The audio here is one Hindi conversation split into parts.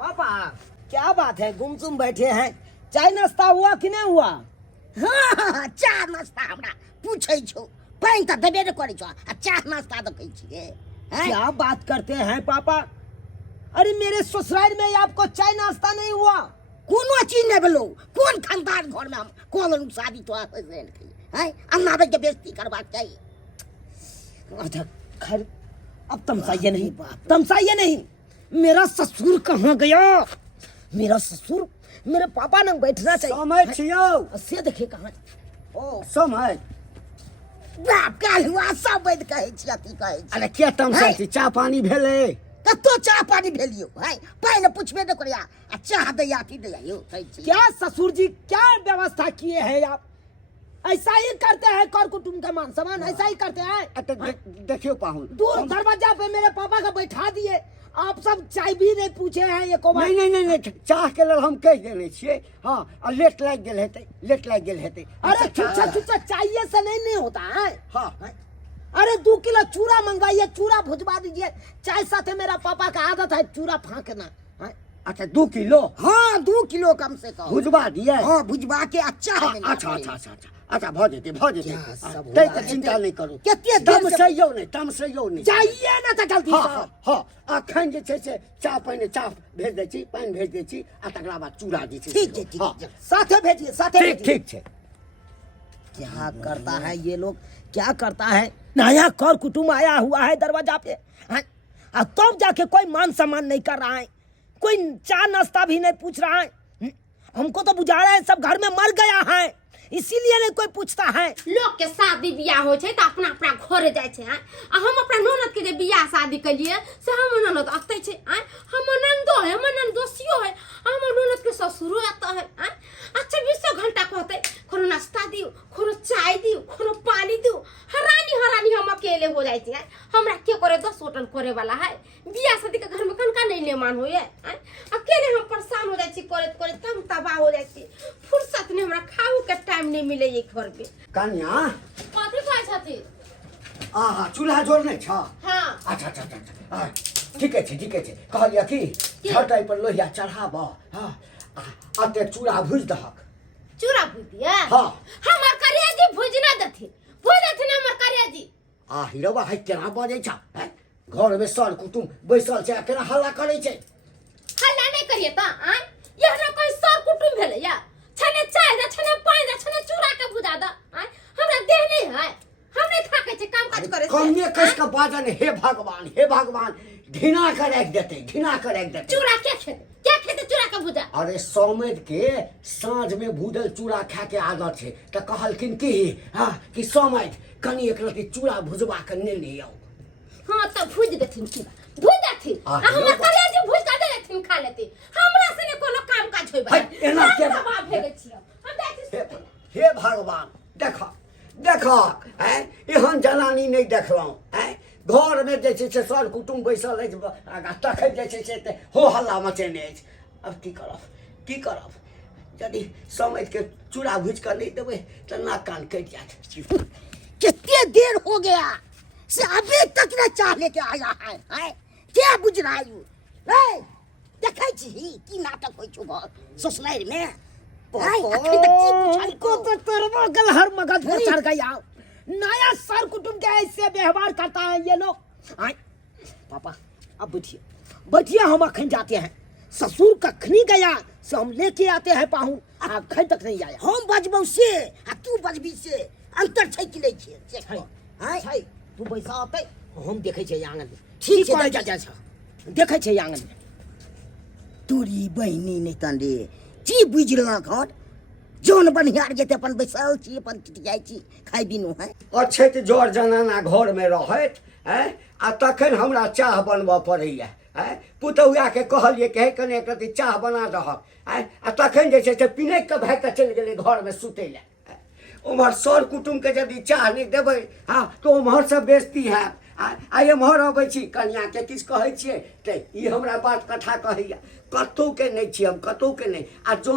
पापा क्या बात है, गुमसुम बैठे हैं। चाय नाश्ता हुआ कि नहीं हुआ? हाँ, चाय नाश्ता हमरा पूछे छो, पानी तो देबे न करे छो, आ चाय नाश्ता तो कही छिए। क्या बात करते हैं पापा? अरे मेरे ससुराल में आपको चाय नाश्ता नहीं हुआ? कोनो चीज नहीं बोलो, कौन खानदान घर में हम कौन शादी तो है अन्नाबे के बेइज्जती करबाक चाहिए। अच्छा खैर, अब तमसाइए नहीं, तमसाइए नहीं। मेरा ससुर कहाँ गया? मेरा ससुर मेरे पापा ने बैठना चाहिए। समय छियो से देखे कहाँ। ओ समय बाप काल हुआ सब बैठ कहे छी अति कहे छी। अरे क्या तमसाई छी? चाय पानी भेले? कतो चाय पानी भेलियो है पानी पूछबे न करिया, आ चाह दैया कि दैया यो कहे छी। क्या ससुर जी क्या व्यवस्था किए हैं आप? ऐसा ही करते हैं कर कुटुंब का मान सम्मान, ऐसा ही करते हैं। देखियो पाहुन, दूर दरवाजा पे मेरे पापा का बैठा दिए, आप सब चाय भी नहीं पूछे हैं ये को बात। नहीं चाह के लेल हम कह देने छिए। हाँ, लेट लाग गेल हेतै, लेट लाग गेल हेतै। अरे चुच्चा चुच्चा चाहिए से नहीं होता है। हाँ अरे 2 किलो चूरा मंगवाइए, चूरा भुजवा दीजिए। चाय साथे मेरा पापा का आदत है चूरा फाँकना। अच्छा 2 किलो? हाँ 2 किलो कम से कम भुजवा दिए? हाँ भुजवा के अच्छा है। अच्छा भ जेते तै के चिंता नहीं करू। केते दम से यो नहीं चाहिए ना तो जल्दी से। हाँ अखन जे छै से चाह पानी चाह भेज दै छी, पानी भेज दै छी, आ तकरा बाद चूड़ा जे छै ठीक है ठीक हाँ, है साथे भेजिए साथे भेजिए। ठीक छै। क्या करता है ये लोग, क्या करता है? नया कर कुटुंब आया हुआ है दरवाजा पे, तब जाके कोई मान सम्मान नहीं कर रहा है, कोई चाय नाश्ता भी नहीं पूछ रहा है। हमको तो बुझा रहा है सब घर में मर गया है, इसीलिए नहीं कोई पूछता है। लोग के शादी बियाह हो छै त अपना अपना घर जाय छै। आ हम अपना ननद के जे बियाह शादी कलिए से हम ननद अतै छै। हम ननदो है, हम ननदोसियो है, हम ननद के ससुरो अतै है। अच्छा 20 घंटा कहते कोनो नाश्ता दियो, कोनो चाय दियो, कोनो पानी दियो। हरानी हम अकेले हो जाय छै। हमरा के करे 10 होटल करे वाला है। बियाह शादी के घर में कनका नहीं लेमान होए। अकेले हम परेशान हो जाय छी, करे तम तबाह हो जाय छी। फुर्सत नहीं हमरा खाऊ के टाइम नहीं मिले ये घर पे। कन्या कथी कहै छथि? आहा चूल्हा जोर नहीं छ? हाँ अच्छा ठीके छै कहलिया कि छटाई पर लोहिया चढ़ाब। हाँ अते चूड़ा भुज दहक। चूड़ा भूज दिया? हाँ हमर करिया जी भूज ना देथिन, भूज देथिन हमर करिया जी। आ हिरवा है केना बजै छ? घर में सर कुटुम बैसल छै, केना हल्ला करै छै? हल्ला नहीं करिए त यह ना कोई सर कुटुम भेले या। छने चाय दा, छने पानी दा, छने चूड़ा के भुजा दा। हमरा देह नहीं है, हम नहीं थाके छै काम काज करे से। कमे कस के बाजन हे भगवान घिना कर रख देते। चूड़ा क्या खेते चूड़ा के भुजा? अरे सोमद के साँझ में भूजल चूड़ा खा के आदत है, तो कहलखिन कि सोमद कनी एक रति चूड़ा भुजवा के ले आओ। हाँ तो भूज देथिन चूड़ा, भूज देथिन। हमर करिया जी भूज के देथिन खा लेती। हमरा से ने कोनो काम काज होय भाई। एना के बाप भेगे छी हम जाय छी। हे भगवान देख एहन जनानी नहीं देखलहुँ। घर में जे छै से सर कुटुम बैसल अछि, तखन जे छै से हो हल्ला मचेने अछि। अब की करब यदि समय के चूड़ा भूज कर नहीं देबै तो नाक कान कटि जायत। कितने देर हो गया से अभी तक न चाह लेके आया है क्या बुझ रहा है यू? देखै छी की नाटक होय छौ ससुराल में। हमको तो तरवा गलहर मगज पर चढ़ गया। नया सर कुटुंब के ऐसे व्यवहार करता है ये लोग। पापा अब बैठिए हम अखन जाते हैं। ससुर कखनी गया से हम लेके आते हैं पाहुन, अखन तक नहीं आया। हम बजबौ से आ तू बजबी से अंतर छै कि नहीं छै? तू पैसा आते हम देखे छे आंगन में। ठीक है छै जा देखे छे आंगन में। तोरी बहिनी नहीं तंडे की बुझला घर जोन बनिहार जेते अपन बैसल छी, अपन जाय छी खाइ बिनु है। अच्छे तो जर जनाना घर में रहत आ तखन हमरा चाह बनबऽ पड़ैया। पुतौआ के कहलिए कि कने एक रति चाह बना दहक। आ तखन जे छै से पिनैक के भाग के चलि गेलै घर में सुतै ले। उम्हर सर कुटुम के यदि चाह नहीं देबै तो उम्हर से बेइज्जती हैत। आ एम्हर अबै छी कनिया के किछु कहै छियै तऽ ई हमरा बात कथा कहैया। कतौ के नहीं छी हम, कतौ के नहीं। आ जो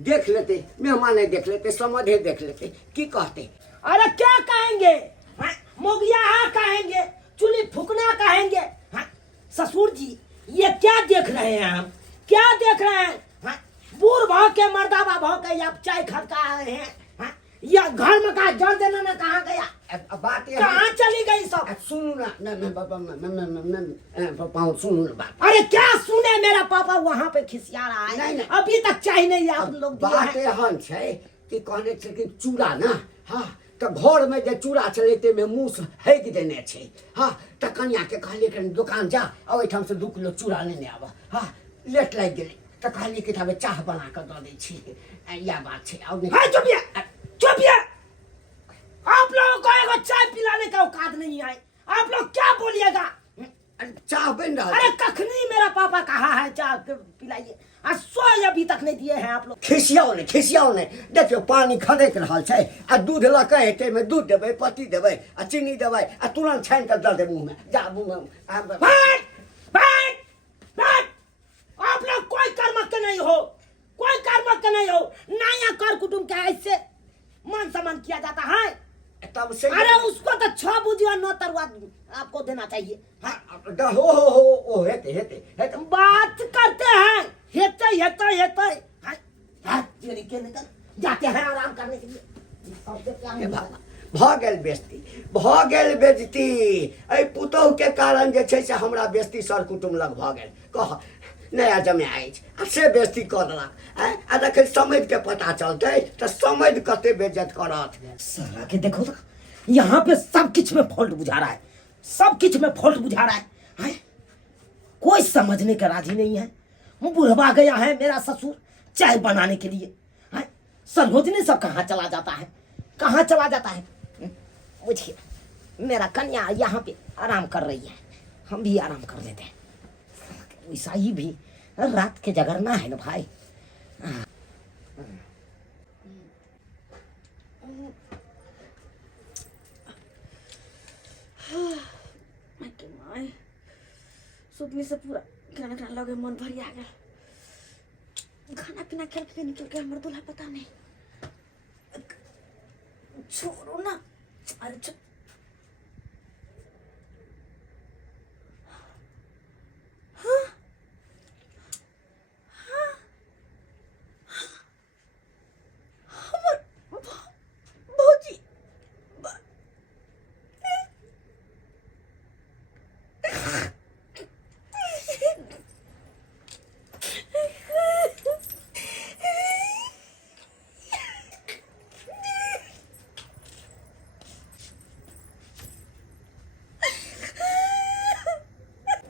देख लेते मेहमान देख लेते, समझे देख लेते, की कहते? अरे क्या कहेंगे? मोगिया कहेंगे, चुली फूकना कहेंगे। ससुर जी ये क्या देख रहे हैं हम क्या देख रहे हैं? हाँ? बूढ़ भाव के मर्दाबा भाव के आप चाय खटका आए हैं? हाँ? या घर में कहा जल देना ना कहाँ गया? अब बात ये कहाँ चली गई सब? अब सुनू ना मैं पापा पापा सुनू ना बात। अरे क्या सुने, मेरा पापा वहाँ पे खिसिया रहा है। नहीं, नहीं। अभी तक चाय नहीं आप लोग दिए बात हैं। एहन छै कि कहने छै कि चूड़ा ना, हाँ तो घर में जे चूड़ा चलेते में मुँह से हैक देने छै, हाँ तो कन्या के कहलिए कि दुकान जा और ओहिठाम से 2 किलो चूड़ा लेने आब, हाँ लेट लग गेलै तो कहलिए कि तब चाह बना कर दे दै छी, यह बात छै। और हाँ, चुपिए चुपिए, आप लोगों को एगो चाय पिलाने का औकात नहीं है। आप लोग क्या बोलिएगा? चाह बन रहा अरे कखनी मेरा पापा कहा है चाय पिलाइए, आ सोए अभी तक नहीं दिए हैं आप लोग। खिसियाओ ने देखियो पानी खदक रहल छै, आ दूध लके हेते में दूध देबै, पत्ती देबै, आ चीनी देबै, आ तुरंत छानि कर दे दे मुंह में, जा मुंह में बैठ बैठ बैठ, आप लोग कोई कर्म के नहीं हो, कोई कर्म के नहीं हो। नया कर कुटुंब के ऐसे मान सम्मान किया जाता है। तब से अरे उसको तो 6 बुझिया 9 तरुआ आपको देना चाहिए। हाँ? हो हेते बात करते हैं, हेते हाँ? हाँ, तेरी के निकल जाते हैं आराम करने के लिए। सबसे क्या नहीं भागा। भ गेल बेजती, एहि पुतहु के कारण जे छै से हमरा बेजती सर कुटुम लग भ गेल। कह नया जमे अछि आ से बेजती कऽ देलक, आ देखे समझ के पता चलते तो समझ कते बेइज्जत करत। साला के देखो तो यहाँ पे सब किच में फॉल्ट बुझा रहा है, सब किच में फॉल्ट बुझा रहा है, हैं? कोई समझने का राजी नहीं है। वो बुढ़वा गया है मेरा ससुर चाय बनाने के लिए, हैं? सरोजनी सब कहाँ चला जाता है, कहाँ चला जाता है? बुझिए मेरा कन्या यहाँ पे आराम कर रही है, हम भी आराम कर लेते हैं। वैसा ही भी रात के जगरना है ना भाई। सुतने से पूरा खाना खाना लगे मन भरी आ गया। खाना पीना खेल के निकल गया हमारा दूल्हा, पता नहीं। छोड़ो ना, अरे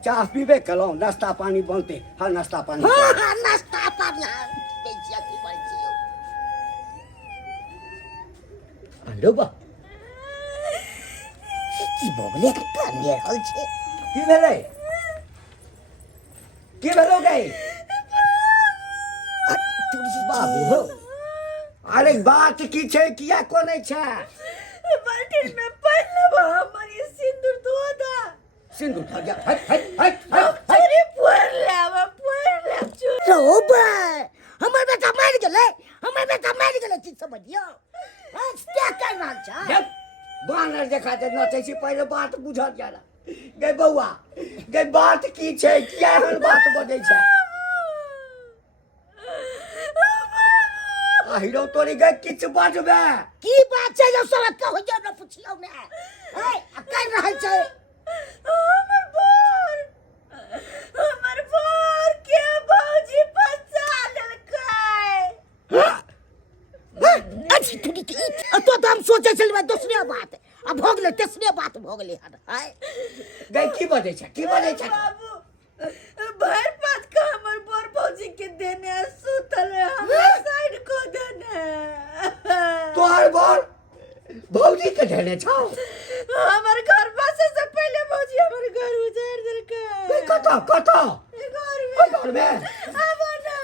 चाह पीबे कलहुँ, नाश्ता पानी बनते। हाँ नाश्ता पानी हाँ नाश्ता पानी बेइज्जती कर दियो। हेलो बा की बोले के कान ले रहल छै? की भेलै गई बाबू हो? अरे बात की छै, किया कोने छै? बाल्टी में पानी लबा, हमारी सिंदूर धो दा। सिंदूर धो जा, हट चोरी पुर ले चोरी। रो बे हमर बेटा मर गेलै की समझियो? क्या कर रहल छै? जब बानर देखा दे नचै छी, पहिले बात बुझल जाला। गई बौआ, गई बात की छै, किया एहन बात बजै छै? हिरो तोरी गई किछ बाजबे। की बात छै यो सब के हो जा न पुछियो ने? ए कर रहल छै? हमर बोर के भौजी फंसा लेलकै। अच्छी तुड़ी की तो हम सोचे चलबे दूसरे बात, अब हो गेलै तेसरे बात हो गेलै हन। गई की बजै छै, की बजै छै? बाबू भर पात का हमर बोर भौजी के देने सुतल है, हमरा साइड को देने। तोहर बोर भौजी के देने छौ? हमर घर बसे से पहले भौजी हमर घर उजाड़ देलकै। कतऽ घर में आबो ना।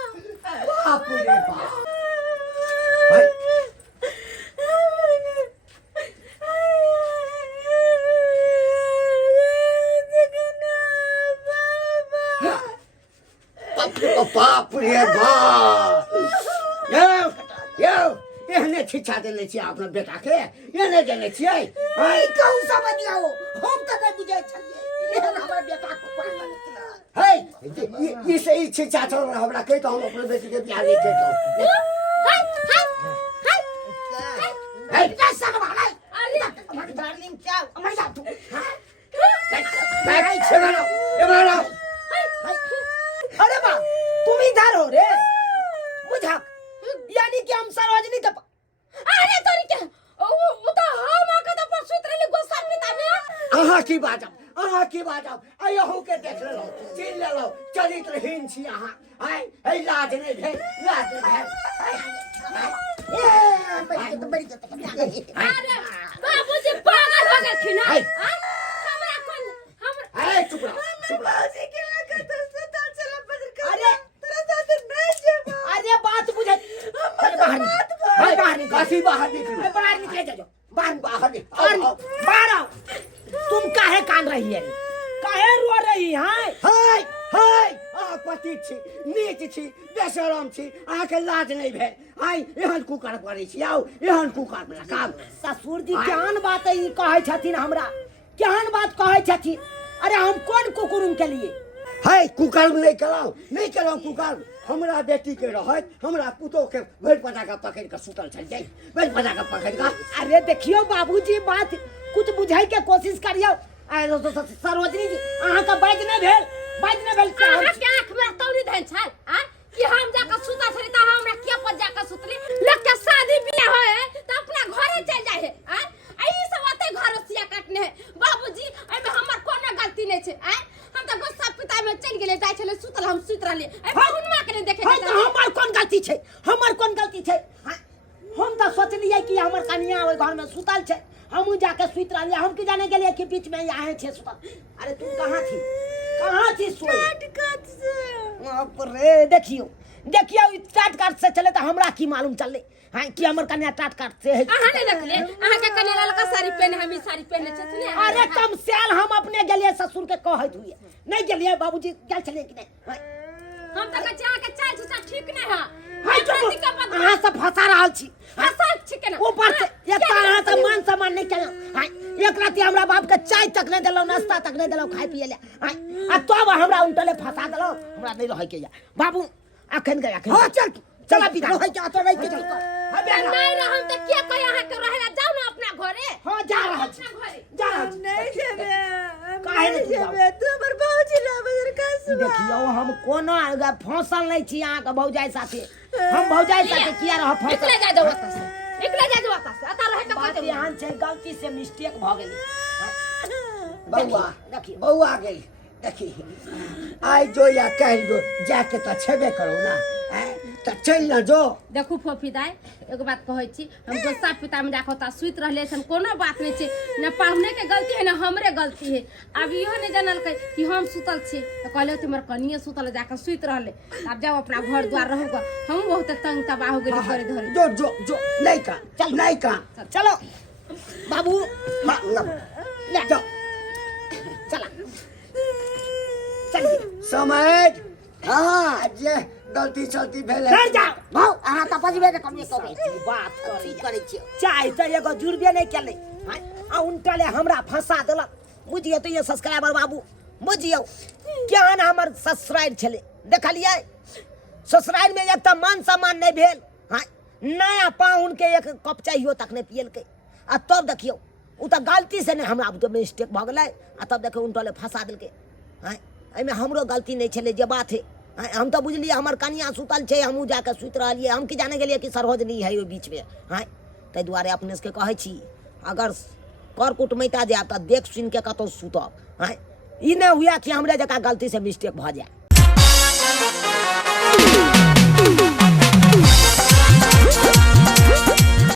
बाप रे बाप। बाप रे बाप। यौ एहने छिछा देने छियै अपना बेटा के, एहने देने छियै? ई कहू समझियो, हम त नहीं बुझै छलिए एहन हमर बेटा को पागल निकला। है ये सही शिक्षा चल रहा हमरा कह तो हम अपने बेटी के बियाह नहीं करते है कैसा वाला अरे डार्लिंग क्या मर जा तू मैं छे मारो ये मारो अरे बा तुम इधर हो रे बुझा यानी कि हम सार्वजनिक अरे तोरी के वो तो हम आके तो परसुत रही गोसा पिता में अहाँ की बाजब अयहू के देख लो चिन ले लो चरित्रहीन छी अहाँ है लाज नहीं भे अरे बाबूजी पागल हो गए थे ना हमरा कौन हमरा है चुप रहो बाजी के लगा तो सता चला बदल कर अरे तेरा साथ नहीं जेबा अरे बात बुझे बाहर निकल काशी बाहर निकल बाहर निकले जाओ बाहर निकल बाहर आओ तुम काहे कान रही है काहे रो रही है हाय पति छी नीच छी बेशरम छी अहाँ के लाज नहीं भे आई एहन कुकर पड़े छी आओ एहन कुकर में काम ससुर जी केहन बात ई कहे छथिन हमरा केहन बात कहे छथिन अरे हम कौन कुकुरुम के लिए है कुकर नहीं कराओ कुकर हमरा बेटी के रहत हमरा पुतो के भर पटा का पकड़ के सुतल चल जाई भर पटा का पकड़ का अरे देखियो बाबूजी बात कुछ बुझाई के कोशिश करियो सरोजनी जी अहाँ का बाज नहीं भेल अहाँ के आंख में तौरी धन छल कि हम जाकर सुता छली त हमरा के पर जाकर सुतली लोग के शादी बियाह है त अपना घरे चल जाए है आई सब आते घर सिया काटने है बाबूजी ए में हमर कोनो गलती नहीं छे हम त गोसा पिता में चल गेले जाय छले सुतल हम सुत रहली ए बहुनवा के देखे हमर कोन गलती छै हम त सोचलिए कि हमर कन्या ओइ घर में सुतल छै हमहू जाके सुत रहलिए हम की जाने गेलिए कि बीच में यहाँ छे सुतल अरे तुम कहाँ थी सोई काट से बाप रे देखियो टाट काट से चले तो हमरा की मालूम चलले हां कि हमर कन्या टाट काट से है अहाँ नहीं देखले अहाँ के कन्या ललका साड़ी पहने हम साड़ी पहने छथिन अरे कम सेल हम अपने गेलिए ससुर के कहत हुए नहीं गेलिए बाबूजी गेल चले कि नहीं हम त कच्चा के चाल ठीक नहीं है हाय चुप अहाँ सब फंसा रहल छी फसल छिके ना ऊपर से एक अहाँ सब मान सम्मान नहीं केलौ हाय एक राती हमरा बाप के चाय तक नहीं देलौ नाश्ता तक नहीं देलौ खाय पिए ले हाय आ तब हमरा उनटले फंसा देलौ हमरा नहीं रह के या बाबू अखन गया हां चला पिता रह के तो नहीं के चल नहीं रहम त के कह अहाँ के रहला जाऊ ना अपना घरे हां जा रहल छी जा रहल छी नहीं जेबे काहे नहीं जेबे तू हमर बाबूजी ना बदल का सुबह देखियो हम कोनो फौसल नहीं छी अहाँ के भौजाई साथे हम भौजाई साथे किया रह फौसल निकले जा जाओ से अता रहे के बात कहते यहाँ छै गलती से मिस्टेक भ गेली बउआ गई देखी आई जो या कह दो जाके तो छेबे करो ना तो चल ना जो देखू फोफीदाई एगो बात कहै छी हम गोसा पिता में जाके ता सुत रहले सन कोनो बात नहीं छै न पाहुने के गलती है न हमरे गलती है अब इहो नहीं जानल कि हम सुतल छी तो कहले तुमर कनिए सुतल जाके सुत रहले अब जाओ अपना घर द्वार रहूगा हम बहुत तंग तबाह हो गेली करे धरे जो नहीं का चल नहीं का चलो बाबू ले जाओ चला समझ हाँ जे गलती चलती भेले डर जाओ भाऊ अहाँ त बजबे न कमे बात की करै छी चाय तो एगो जुड़बे नहीं केले आ उनटले हमरा फंसा देलक बुझिए तो ये सब्सक्राइबर बाबू बुझियो केहन हमर ससुराल छले देखलिए ससुराल में एक त मान सम्मान नहीं भेल हां नया पाहुन के एक कप चाहियो तक नहीं पियल के आ तब देखियो उ त गलती से नहीं हमरा तो मिस्टेक भ गेलै आ तब देखियो उनटले फंसा देलके हां एमे हमरो गलती नहीं छले जे बात है हम तो बुझलिए हमर कनिया सुतल छे हमहू जाके सुत रहलिए हम की जाने गेलिए कि सरोजनी है ओइ बीच में हां तै दुआरे अपने से कहै छी अगर कर कुटमैता जाब त देख सुन के कतौ सुतब हां ई नहीं हुआ कि हमरे जका गलती से मिस्टेक भ जाए।